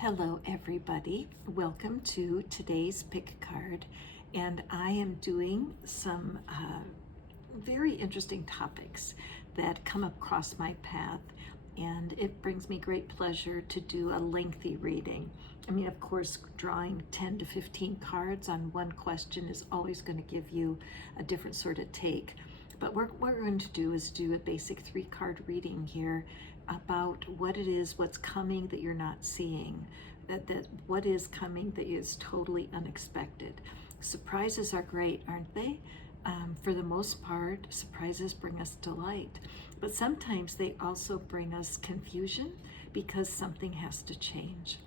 Hello everybody, welcome to today's pick card, and I am doing some very interesting topics that come across my path, and it brings me great pleasure to do a lengthy reading. I mean, of course, drawing 10 to 15 cards on one question is always going to give you a different sort of take. But what we're going to do is do a basic 3-card reading here about what it is, what's coming that you're not seeing, that what is coming that is totally unexpected. Surprises are great, aren't they? For the most part, surprises bring us delight, but sometimes they also bring us confusion because something has to change.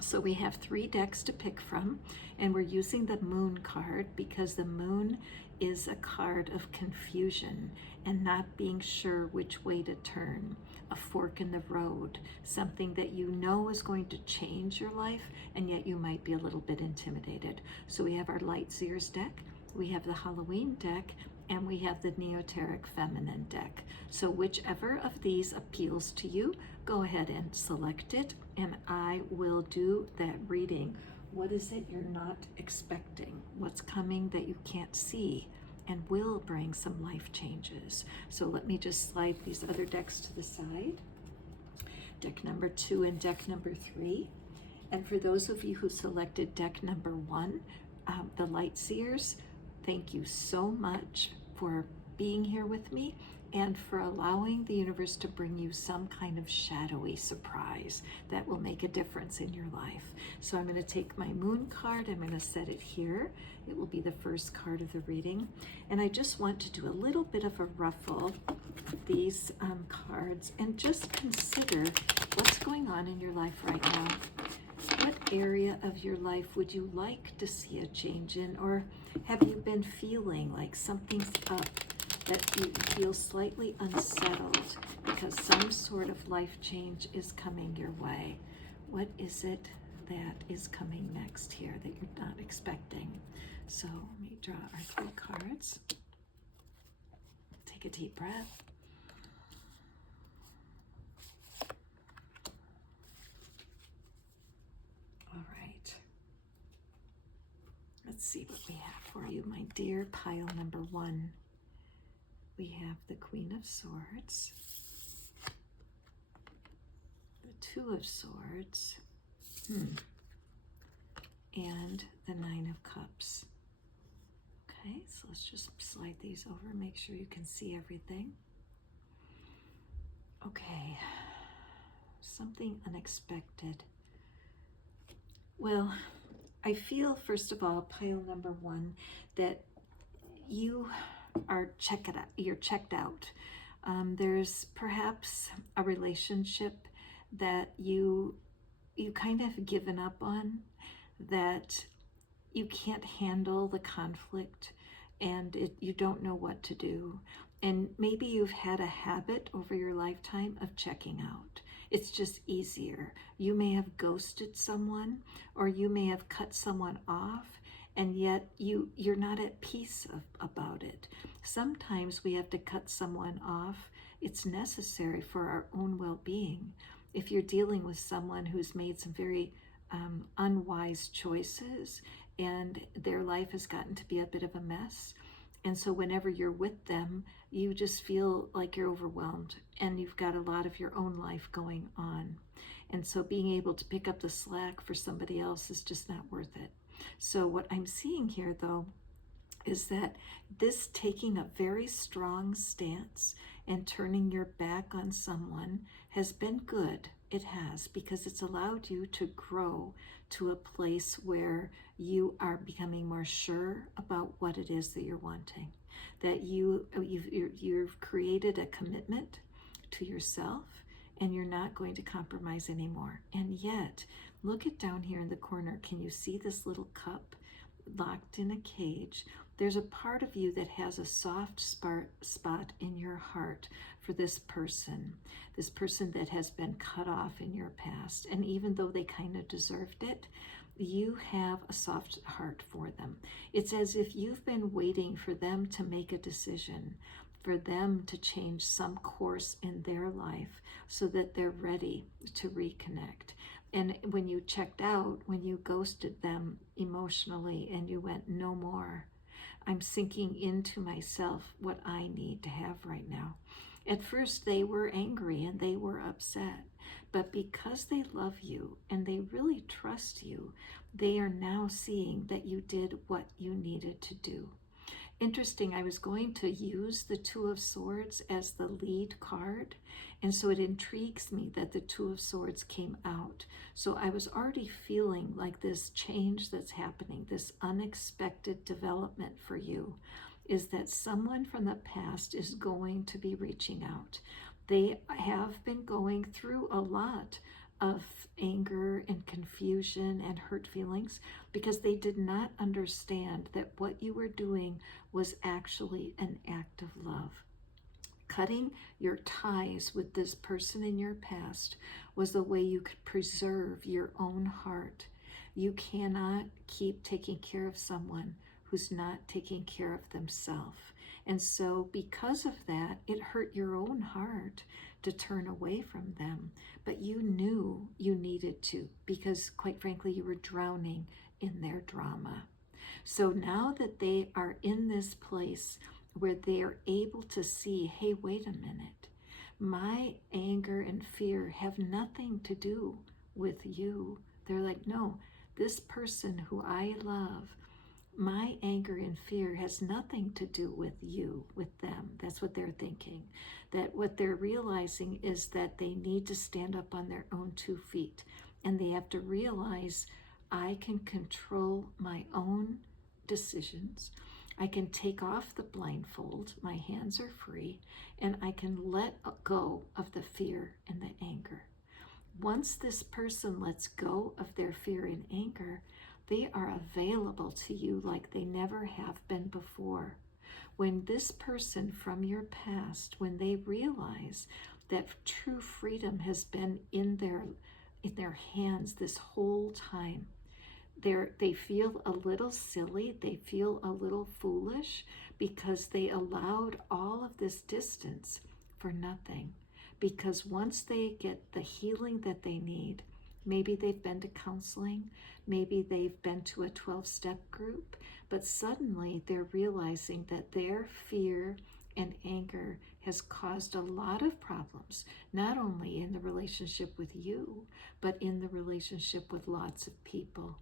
So we have 3 decks to pick from, and we're using the moon card because the moon is a card of confusion and not being sure which way to turn, a fork in the road, something that you know is going to change your life, and yet you might be a little bit intimidated. So we have our Light Seers deck, we have the Halloween deck, and we have the Neoteric Feminine deck. So whichever of these appeals to you, go ahead and select it, and I will do that reading. What is it you're not expecting? What's coming that you can't see and will bring some life changes? So let me just slide these other decks to the side. Deck number 2 and deck number 3. And for those of you who selected deck number 1, the Light Seers, thank you so much for being here with me and for allowing the universe to bring you some kind of shadowy surprise that will make a difference in your life. So I'm going to take my moon card, I'm going to set it here. It will be the first card of the reading. And I just want to do a little bit of a ruffle of these cards and just consider what's going on in your life right now. What area of your life would you like to see a change in? Or have you been feeling like something's up, that you feel slightly unsettled because some sort of life change is coming your way? What is it that is coming next here that you're not expecting? So let me draw our 3 cards. Take a deep breath. All right. Let's see what we have for you, my dear pile number 1. We have the Queen of Swords, the 2 of Swords, and the 9 of Cups. Okay, so let's just slide these over, make sure you can see everything. Okay, something unexpected. Well, I feel, first of all, pile number 1, that you are you're checked out. There's perhaps a relationship that you kind of given up on, that you can't handle the conflict, and you don't know what to do. And maybe you've had a habit over your lifetime of checking out. It's just easier. You may have ghosted someone, or you may have cut someone off, and yet you're not at peace about it. Sometimes we have to cut someone off. It's necessary for our own well-being. If you're dealing with someone who's made some very unwise choices and their life has gotten to be a bit of a mess, and so whenever you're with them, you just feel like you're overwhelmed and you've got a lot of your own life going on. And so being able to pick up the slack for somebody else is just not worth it. So what I'm seeing here, though, is that this taking a very strong stance and turning your back on someone has been good. It has, because it's allowed you to grow to a place where you are becoming more sure about what it is that you're wanting, that you've created a commitment to yourself, and you're not going to compromise anymore. And yet, look at down here in the corner. Can you see this little cup locked in a cage? There's a part of you that has a soft spot in your heart for this person that has been cut off in your past. And even though they kind of deserved it, you have a soft heart for them. It's as if you've been waiting for them to make a decision, for them to change some course in their life so that they're ready to reconnect. And when you checked out, when you ghosted them emotionally and you went, no more, I'm sinking into myself what I need to have right now. At first, they were angry and they were upset, but because they love you and they really trust you, they are now seeing that you did what you needed to do. Interesting, I was going to use the Two of Swords as the lead card, and so it intrigues me that the Two of Swords came out. So I was already feeling like this change that's happening, this unexpected development for you, is that someone from the past is going to be reaching out. They have been going through a lot of anger and confusion and hurt feelings because they did not understand that what you were doing was actually an act of love. Cutting your ties with this person in your past was the way you could preserve your own heart. You cannot keep taking care of someone who's not taking care of themselves. And so because of that, it hurt your own heart to turn away from them. But you knew you needed to because, quite frankly, you were drowning in their drama. So now that they are in this place where they are able to see, hey, wait a minute, my anger and fear have nothing to do with you. They're like, no, this person who I love, my anger and fear has nothing to do with you, with them. That's what they're thinking. That what they're realizing is that they need to stand up on their own 2 feet. And they have to realize, I can control my own decisions. I can take off the blindfold. My hands are free. And I can let go of the fear and the anger. Once this person lets go of their fear and anger, they are available to you like they never have been before. When this person from your past, when they realize that true freedom has been in their hands this whole time, they feel a little silly, they feel a little foolish because they allowed all of this distance for nothing. Because once they get the healing that they need, maybe they've been to counseling, maybe they've been to a 12-step group, but suddenly they're realizing that their fear and anger has caused a lot of problems, not only in the relationship with you, but in the relationship with lots of people.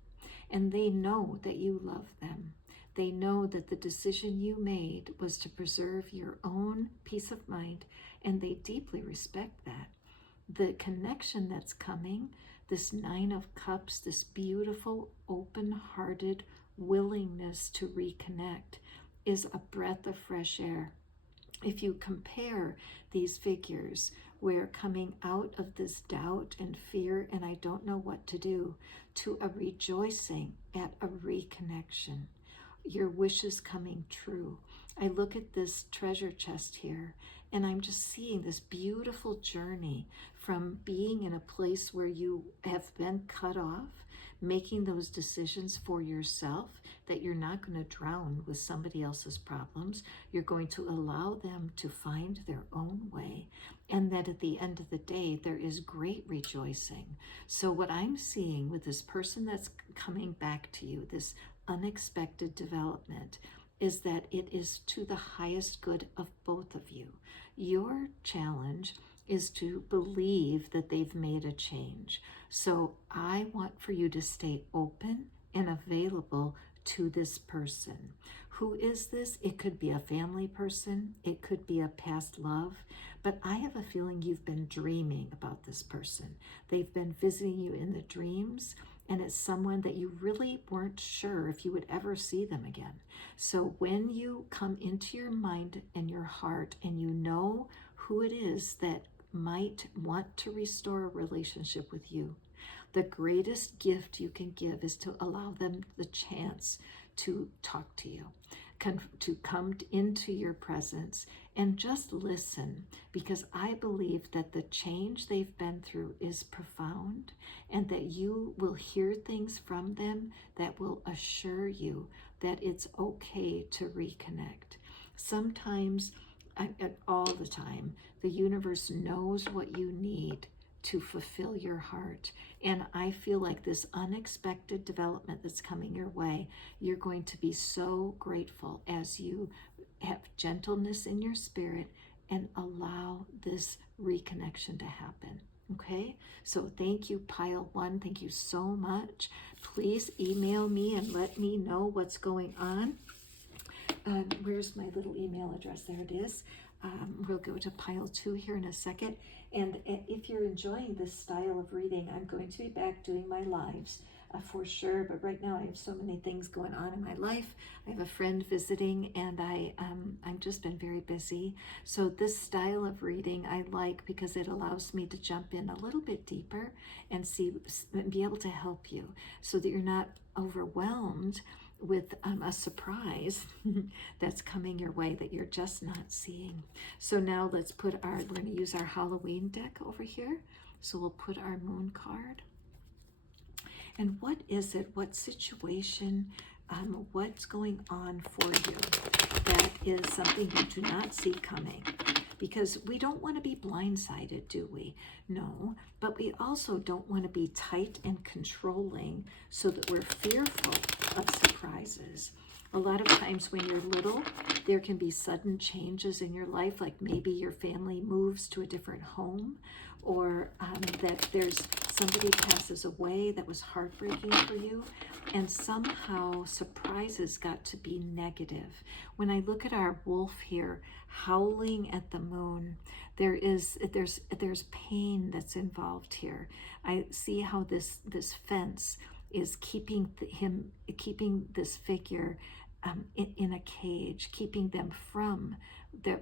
And they know that you love them. They know that the decision you made was to preserve your own peace of mind, and they deeply respect that. The connection that's coming, this 9 of Cups, this beautiful, open-hearted willingness to reconnect, is a breath of fresh air. If you compare these figures, where coming out of this doubt and fear and I don't know what to do, to a rejoicing at a reconnection, your wishes coming true. I look at this treasure chest here and I'm just seeing this beautiful journey from being in a place where you have been cut off, making those decisions for yourself, that you're not going to drown with somebody else's problems. You're going to allow them to find their own way. And that at the end of the day, there is great rejoicing. So what I'm seeing with this person that's coming back to you, this unexpected development, is that it is to the highest good of both of you. Your challenge is to believe that they've made a change. So I want for you to stay open and available to this person. Who is this? It could be a family person. It could be a past love. But I have a feeling you've been dreaming about this person. They've been visiting you in the dreams, and it's someone that you really weren't sure if you would ever see them again. So when you come into your mind and your heart and you know who it is that might want to restore a relationship with you, the greatest gift you can give is to allow them the chance to talk to you, to come into your presence and just listen, because I believe that the change they've been through is profound and that you will hear things from them that will assure you that it's okay to reconnect. Sometimes all the time. The universe knows what you need to fulfill your heart. And I feel like this unexpected development that's coming your way, you're going to be so grateful as you have gentleness in your spirit and allow this reconnection to happen. Okay, so thank you, pile one. Thank you so much. Please email me and let me know what's going on. Where's my little email address? There it is. We'll go to pile two here in a second. And if you're enjoying this style of reading, I'm going to be back doing my lives for sure. But right now I have so many things going on in my life. I have a friend visiting, and I've just been very busy. So this style of reading I like because it allows me to jump in a little bit deeper and be able to help you so that you're not overwhelmed with a surprise that's coming your way that you're just not seeing. So now we're going to use our Halloween deck over here. So we'll put our moon card. And what is it? What situation? What's going on for you that is something you do not see coming? Because we don't want to be blindsided, do we? No, but we also don't want to be tight and controlling so that we're fearful of surprises. A lot of times when you're little, there can be sudden changes in your life, like maybe your family moves to a different home, or that there's somebody passes away that was heartbreaking for you, and somehow surprises got to be negative. When I look at our wolf here howling at the moon, there's pain that's involved here. I see how this fence is keeping this figure in a cage, keeping them from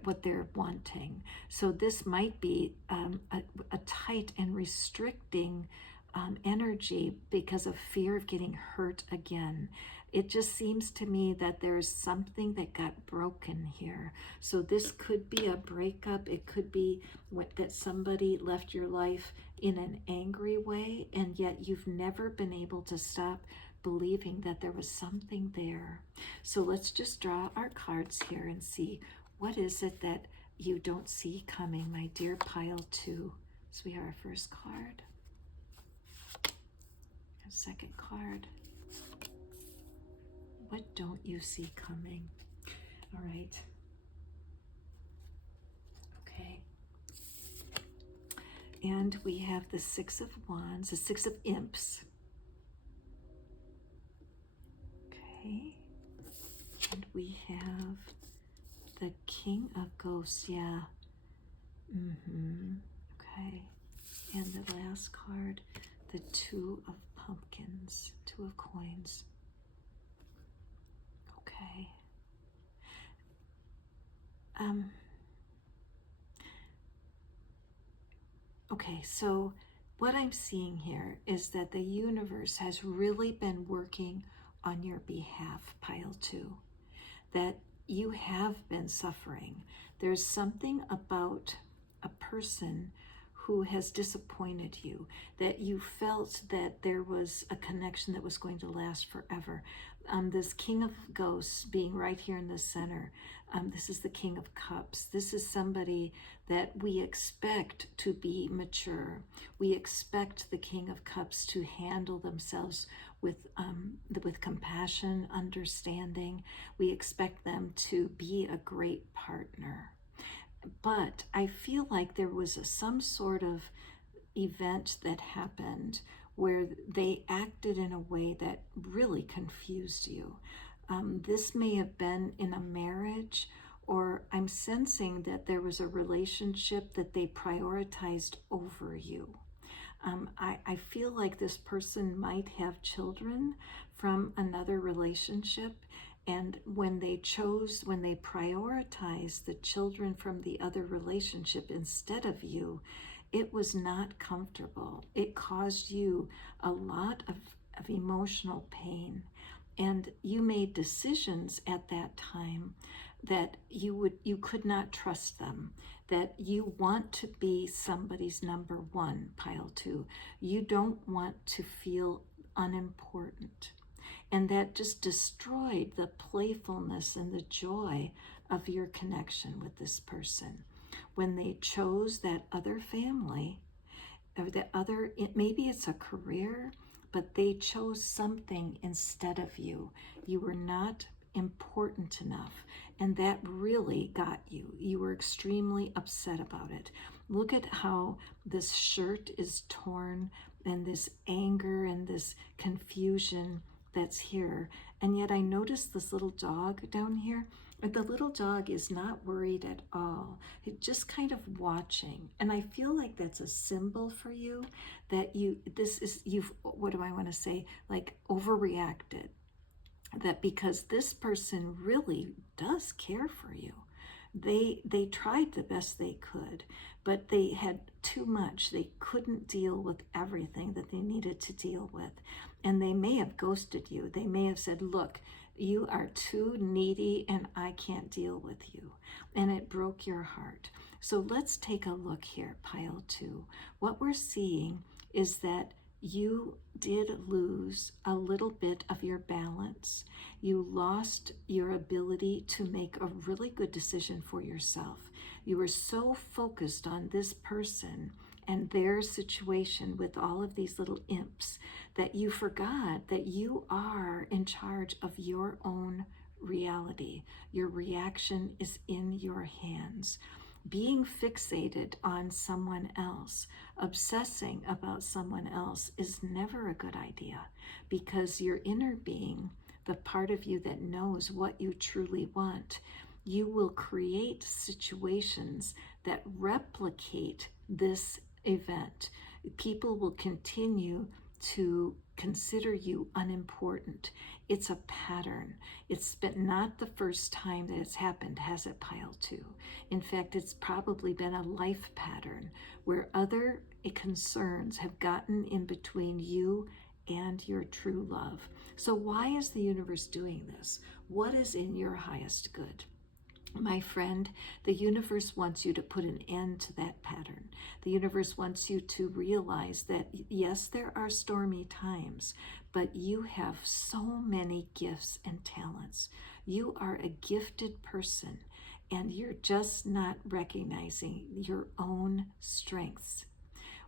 what they're wanting. So this might be a tight and restricting energy because of fear of getting hurt again. It just seems to me that there's something that got broken here. So this could be a breakup. It could be that somebody left your life in an angry way, and yet you've never been able to stop believing that there was something there. So let's just draw our cards here and see what is it that you don't see coming, my dear pile two. So we have our first card, our second card. What don't you see coming? All right. Okay. And we have the Six of Wands, the Six of Imps. Okay. And we have the King of Ghosts, yeah. Okay. And the last card, the Two of Pumpkins, Two of Coins. Okay. Okay, so what I'm seeing here is that the universe has really been working on your behalf, pile two, that you have been suffering. There's something about a person who has disappointed you, that you felt that there was a connection that was going to last forever. This King of Ghosts being right here in the center, this is the King of Cups. This is somebody that we expect to be mature. We expect the King of Cups to handle themselves with compassion, understanding. We expect them to be a great partner. But I feel like there was some sort of event that happened where they acted in a way that really confused you. This may have been in a marriage, or I'm sensing that there was a relationship that they prioritized over you. I feel like this person might have children from another relationship, and when they prioritized the children from the other relationship instead of you, it was not comfortable. It caused you a lot of emotional pain. And you made decisions at that time that you could not trust them, that you want to be somebody's number one, pile two. You don't want to feel unimportant. And that just destroyed the playfulness and the joy of your connection with this person. When they chose that other family, or that other, maybe it's a career, but they chose something instead of you. You were not important enough, and that really got you. You were extremely upset about it. Look at how this shirt is torn, and this anger and this confusion that's here. And yet I noticed this little dog down here. The little dog is not worried at all. It's just kind of watching. And I feel like that's a symbol for you, that you've, what do I want to say, like overreacted. That because this person really does care for you. They tried the best they could, but they had too much. They couldn't deal with everything that they needed to deal with. And they may have ghosted you. They may have said, look, you are too needy and I can't deal with you. And it broke your heart. So let's take a look here, pile 2. What we're seeing is that you did lose a little bit of your balance. You lost your ability to make a really good decision for yourself. You were so focused on this person and their situation with all of these little imps that you forgot that you are in charge of your own reality. Your reaction is in your hands. Being fixated on someone else, obsessing about someone else is never a good idea, because your inner being, the part of you that knows what you truly want, you will create situations that replicate this event. People will continue to consider you unimportant. It's a pattern. It's been not the first time that it's happened, has it, pile 2? In fact, it's probably been a life pattern where other concerns have gotten in between you and your true love. So why is the universe doing this? What is in your highest good? My friend, the universe wants you to put an end to that pattern. The universe wants you to realize that, yes, there are stormy times, but you have so many gifts and talents. You are a gifted person, and you're just not recognizing your own strengths.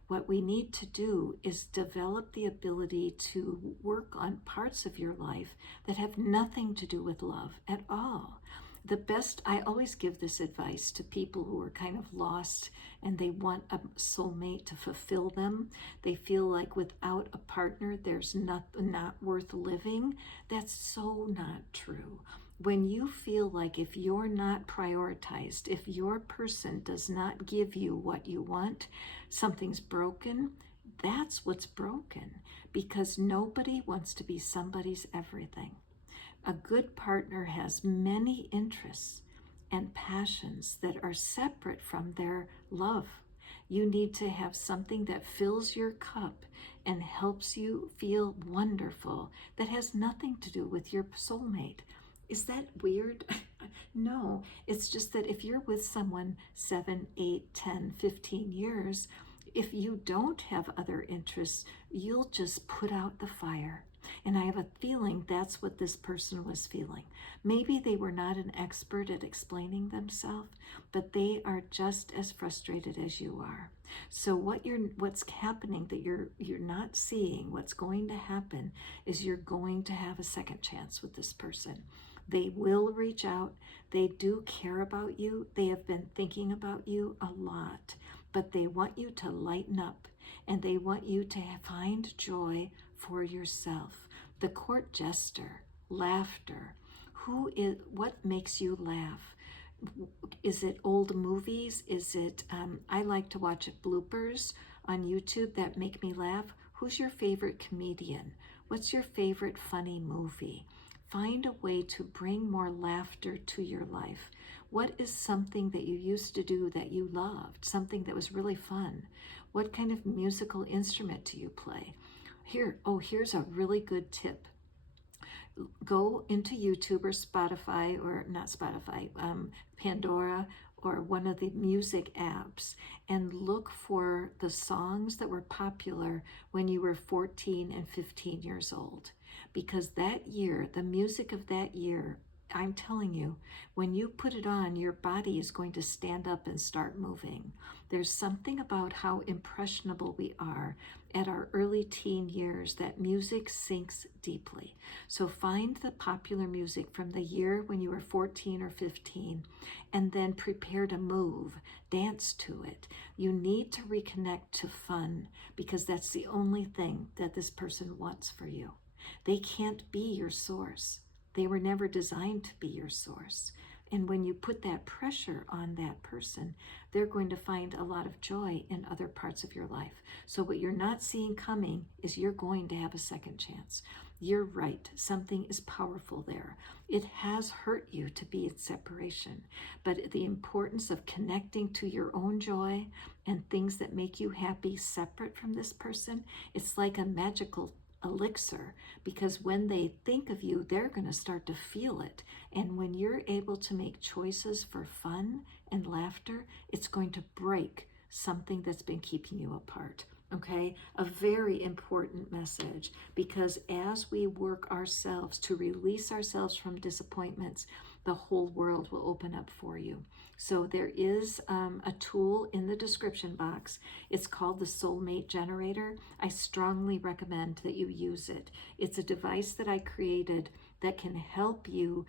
What we need to do is develop the ability to work on parts of your life that have nothing to do with love at all. I always give this advice to people who are kind of lost and they want a soulmate to fulfill them. They feel like without a partner, there's not worth living. That's so not true. When you feel like if you're not prioritized, if your person does not give you what you want, something's broken, that's what's broken, because nobody wants to be somebody's everything. A good partner has many interests and passions that are separate from their love. You need to have something that fills your cup and helps you feel wonderful, that has nothing to do with your soulmate. Is that weird? No, it's just that if you're with someone 7, 8, 10, 15 years, if you don't have other interests, you'll just put out the fire. And I have a feeling that's what this person was feeling. Maybe they were not an expert at explaining themselves, but they are just as frustrated as you are. So what's happening that you're not seeing, what's going to happen is you're going to have a second chance with this person. They will reach out. They do care about you. They have been thinking about you a lot, but they want you to lighten up, and they want you to find joy for yourself. The court jester, laughter. What makes you laugh? Is it old movies? Is it, I like to watch bloopers on YouTube that make me laugh. Who's your favorite comedian? What's your favorite funny movie? Find a way to bring more laughter to your life. What is something that you used to do that you loved? Something that was really fun? What kind of musical instrument do you play? Here's a really good tip. Go into YouTube or Spotify, or not Spotify, Pandora, or one of the music apps, and look for the songs that were popular when you were 14 and 15 years old. Because that year, the music of that year I'm telling you, when you put it on, your body is going to stand up and start moving. There's something about how impressionable we are at our early teen years that music sinks deeply. So find the popular music from the year when you were 14 or 15 and then prepare to move, dance to it. You need to reconnect to fun because that's the only thing that this person wants for you. They can't be your source. They were never designed to be your source. And when you put that pressure on that person, they're going to find a lot of joy in other parts of your life. So what you're not seeing coming is you're going to have a second chance. You're right. Something is powerful there. It has hurt you to be in separation, but the importance of connecting to your own joy and things that make you happy separate from this person, it's like a magical elixir, because when they think of you, they're going to start to feel it. And when you're able to make choices for fun and laughter, it's going to break something that's been keeping you apart. Okay, a very important message, because as we work ourselves to release ourselves from disappointments, the whole world will open up for you. So there is a tool in the description box. It's called the Soulmate Generator. I strongly recommend that you use it. It's a device that I created that can help you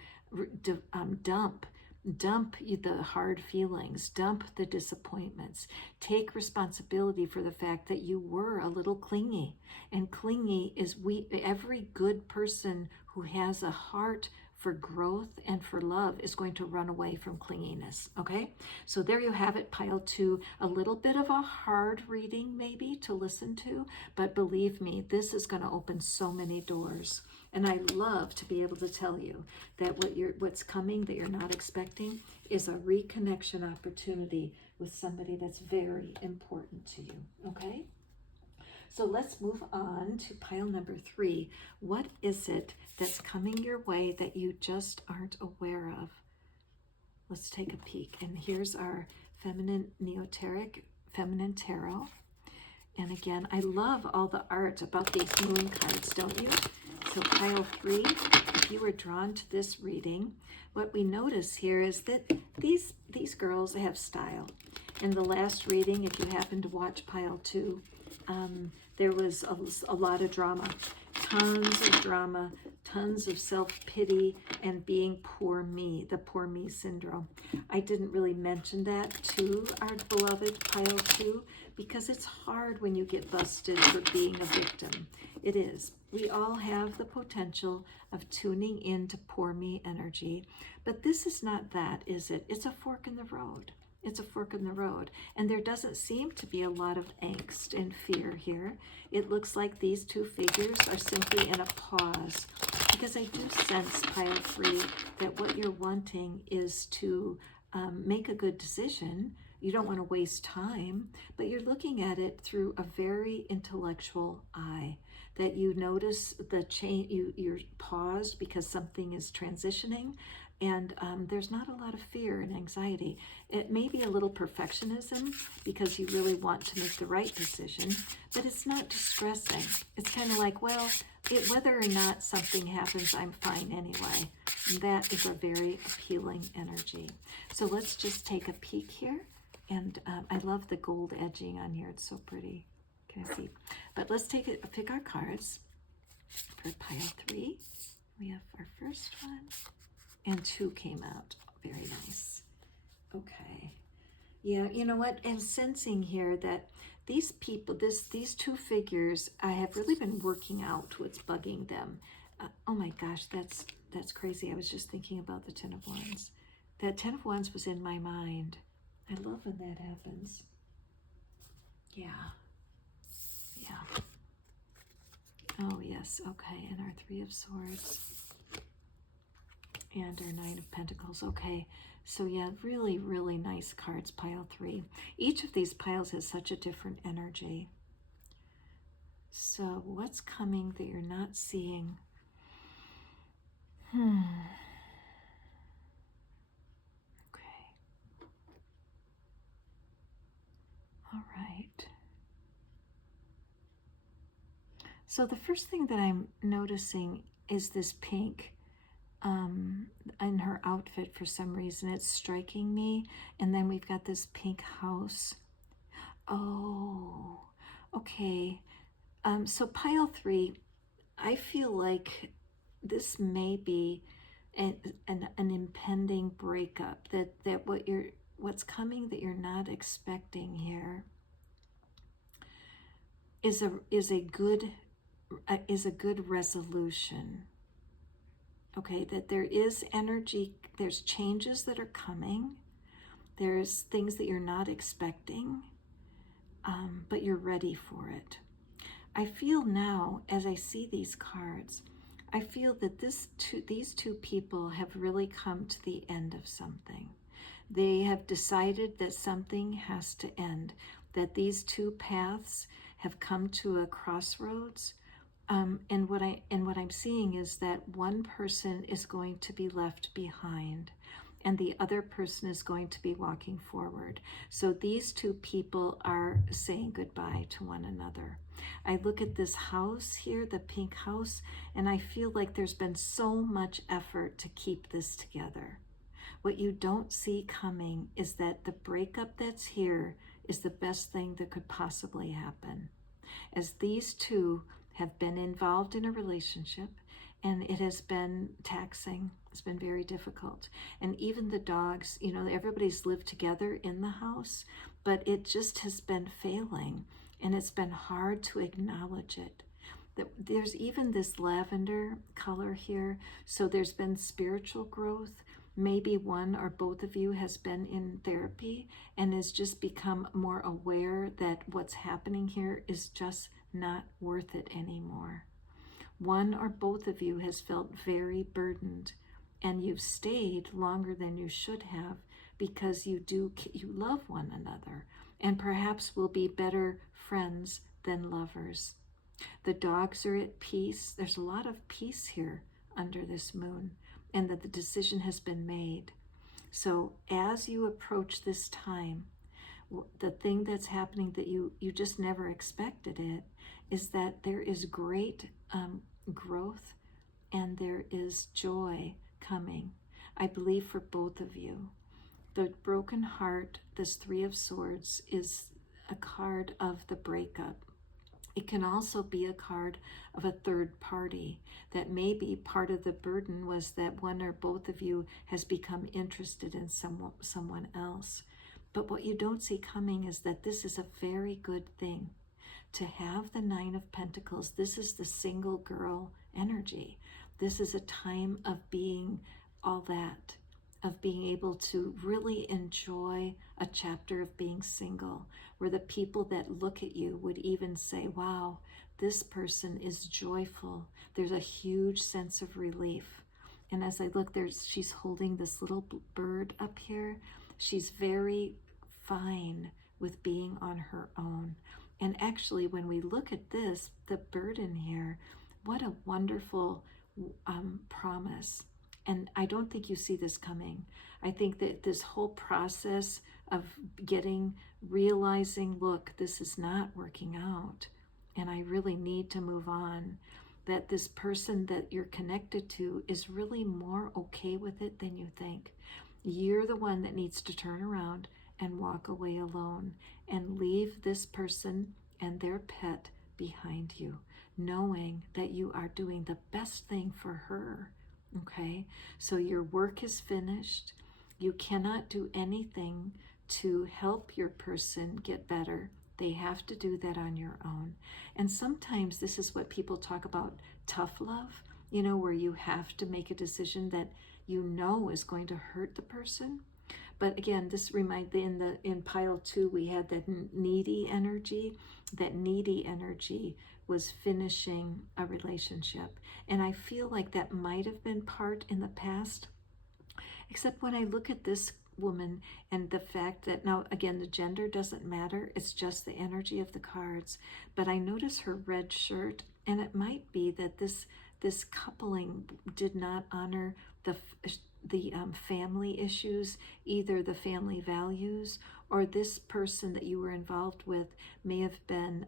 dump the hard feelings, dump the disappointments, take responsibility for the fact that you were a little clingy. And clingy is every good person who has a heart for growth and for love is going to run away from clinginess. Okay, so there you have it, pile 2. A little bit of a hard reading maybe to listen to, but believe me, this is going to open so many doors. And I love to be able to tell you that what's coming that you're not expecting is a reconnection opportunity with somebody that's very important to you. Okay, so let's move on to pile number 3. What is it that's coming your way that you just aren't aware of? Let's take a peek. And here's our feminine neoteric, feminine tarot. And again, I love all the art about these moon cards, don't you? So pile 3, if you were drawn to this reading, what we notice here is that these girls have style. In the last reading, if you happen to watch pile 2, there was a lot of drama, tons of self-pity and being poor me, the poor me syndrome. I didn't really mention that to our beloved pile 2 because it's hard when you get busted for being a victim. It is. We all have the potential of tuning into poor me energy, but this is not that, is it? It's a fork in the road. It's a fork in the road. And there doesn't seem to be a lot of angst and fear here. It looks like these 2 figures are simply in a pause, because I do sense, pile 3, that what you're wanting is to make a good decision. You don't want to waste time, but you're looking at it through a very intellectual eye, that you notice the change, you're paused because something is transitioning. And there's not a lot of fear and anxiety. It may be a little perfectionism because you really want to make the right decision, but it's not distressing. It's kind of like, well, whether or not something happens, I'm fine anyway. And that is a very appealing energy. So let's just take a peek here. And I love the gold edging on here. It's so pretty. Can I see? But let's pick our cards for pile 3. We have our first one. And 2 came out. Very nice. Okay. Yeah, you know what? I'm sensing here that these people, these 2 figures, I have really been working out what's bugging them. Oh my gosh, that's crazy. I was just thinking about the 10 of Wands. That 10 of Wands was in my mind. I love when that happens. Yeah. Yeah. Oh, yes. Okay. And our 3 of Swords. And our 9 of Pentacles. Okay, so yeah, really, really nice cards, pile 3. Each of these piles has such a different energy. So what's coming that you're not seeing? Okay. All right. So the first thing that I'm noticing is this pink. um, in her outfit for some reason. It's striking me. And then we've got this pink house. Oh, okay. So pile 3, I feel like this may be an impending breakup, that what's coming that you're not expecting here is a good resolution. Okay, that there is energy, there's changes that are coming, there's things that you're not expecting, but you're ready for it. I feel now, as I see these cards, I feel that these two people have really come to the end of something. They have decided that something has to end, that these two paths have come to a crossroads. And what I'm seeing is that one person is going to be left behind, and the other person is going to be walking forward. So these two people are saying goodbye to one another. I look at this house here, the pink house, and I feel like there's been so much effort to keep this together. What you don't see coming is that the breakup that's here is the best thing that could possibly happen, as these two have been involved in a relationship, and it has been taxing. It's been very difficult. And even the dogs, everybody's lived together in the house, but it just has been failing, and it's been hard to acknowledge it. There's even this lavender color here, so there's been spiritual growth. Maybe one or both of you has been in therapy and has just become more aware that what's happening here is just not worth it anymore. One or both of you has felt very burdened, and you've stayed longer than you should have because you love one another, and perhaps will be better friends than lovers. The dogs are at peace. There's a lot of peace here under this moon, and that the decision has been made. So as you approach this time, the thing that's happening that you just never expected it is that there is great growth, and there is joy coming, I believe, for both of you. The broken heart, this 3 of Swords, is a card of the breakup. It can also be a card of a third party, that maybe part of the burden was that one or both of you has become interested in someone else. But what you don't see coming is that this is a very good thing. To have the 9 of Pentacles, this is the single girl energy. This is a time of being all that, of being able to really enjoy a chapter of being single, where the people that look at you would even say, wow, this person is joyful. There's a huge sense of relief. And as I look, she's holding this little bird up here. She's very fine with being on her own. And actually, when we look at this, the bird in here, what a wonderful promise. And I don't think you see this coming. I think that this whole process of realizing, look, this is not working out, and I really need to move on, that this person that you're connected to is really more okay with it than you think. You're the one that needs to turn around and walk away alone and leave this person and their pet behind you, knowing that you are doing the best thing for her. Okay, so your work is finished. You cannot do anything to help your person get better. They have to do that on your own. And sometimes this is what people talk about, tough love, where you have to make a decision that is going to hurt the person. But again, this in pile 2, we had that needy energy. That needy energy was finishing a relationship. And I feel like that might have been part in the past. Except when I look at this woman and the fact that, now again, the gender doesn't matter, it's just the energy of the cards. But I notice her red shirt, and it might be that this coupling did not honor the family issues, either the family values, or this person that you were involved with may have been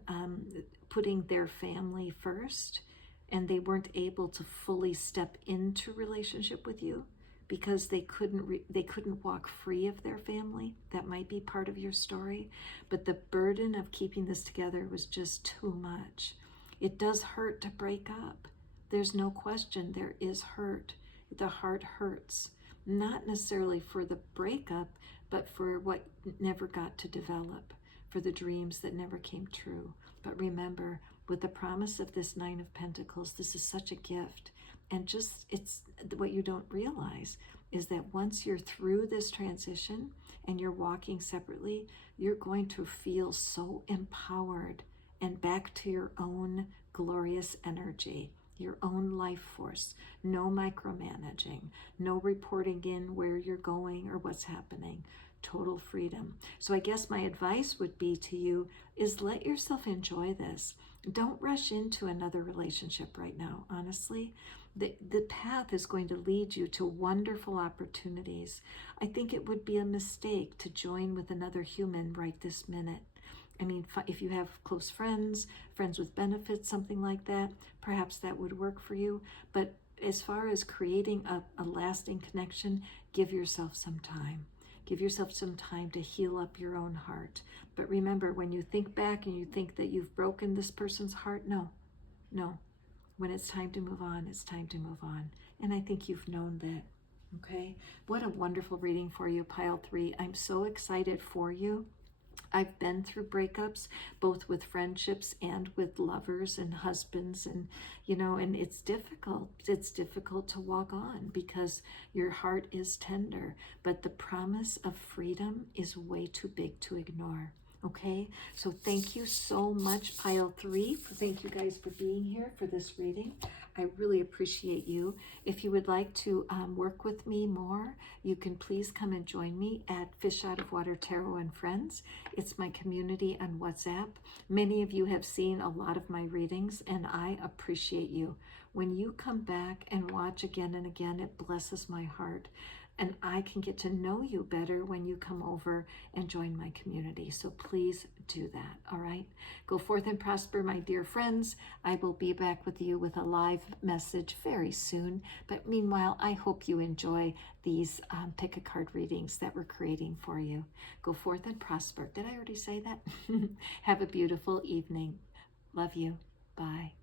putting their family first. and they weren't able to fully step into relationship with you because they couldn't walk free of their family. That might be part of your story, but the burden of keeping this together was just too much. It does hurt to break up. There's no question, there is hurt. The heart hurts, not necessarily for the breakup, but for what never got to develop, for the dreams that never came true. But remember, with the promise of this Nine of Pentacles, this is such a gift. And just, it's what you don't realize is that once you're through this transition and you're walking separately, you're going to feel so empowered and back to your own glorious energy, your own life force. No micromanaging, no reporting in where you're going or what's happening. Total freedom. So I guess my advice would be to you is let yourself enjoy this. Don't rush into another relationship right now, honestly. The path is going to lead you to wonderful opportunities. I think it would be a mistake to join with another human right this minute. I mean, if you have close friends, friends with benefits, something like that, perhaps that would work for you. But as far as creating a lasting connection, give yourself some time. Give yourself some time to heal up your own heart. But remember, when you think back and you think that you've broken this person's heart, no. When it's time to move on, it's time to move on. And I think you've known that. Okay? What a wonderful reading for you, Pile 3. I'm so excited for you. I've been through breakups, both with friendships and with lovers and husbands, and and it's difficult. It's difficult to walk on because your heart is tender, but the promise of freedom is way too big to ignore. Okay, so thank you so much, Pile 3. Thank you guys for being here for this reading. I really appreciate you. If you would like to work with me more, you can please come and join me at Fish Out of Water Tarot and Friends. It's my community on WhatsApp. Many of you have seen a lot of my readings, and I appreciate you. When you come back and watch again and again, it blesses my heart. And I can get to know you better when you come over and join my community. So please do that, all right? Go forth and prosper, my dear friends. I will be back with you with a live message very soon. But meanwhile, I hope you enjoy these pick a card readings that we're creating for you. Go forth and prosper. Did I already say that? Have a beautiful evening. Love you. Bye.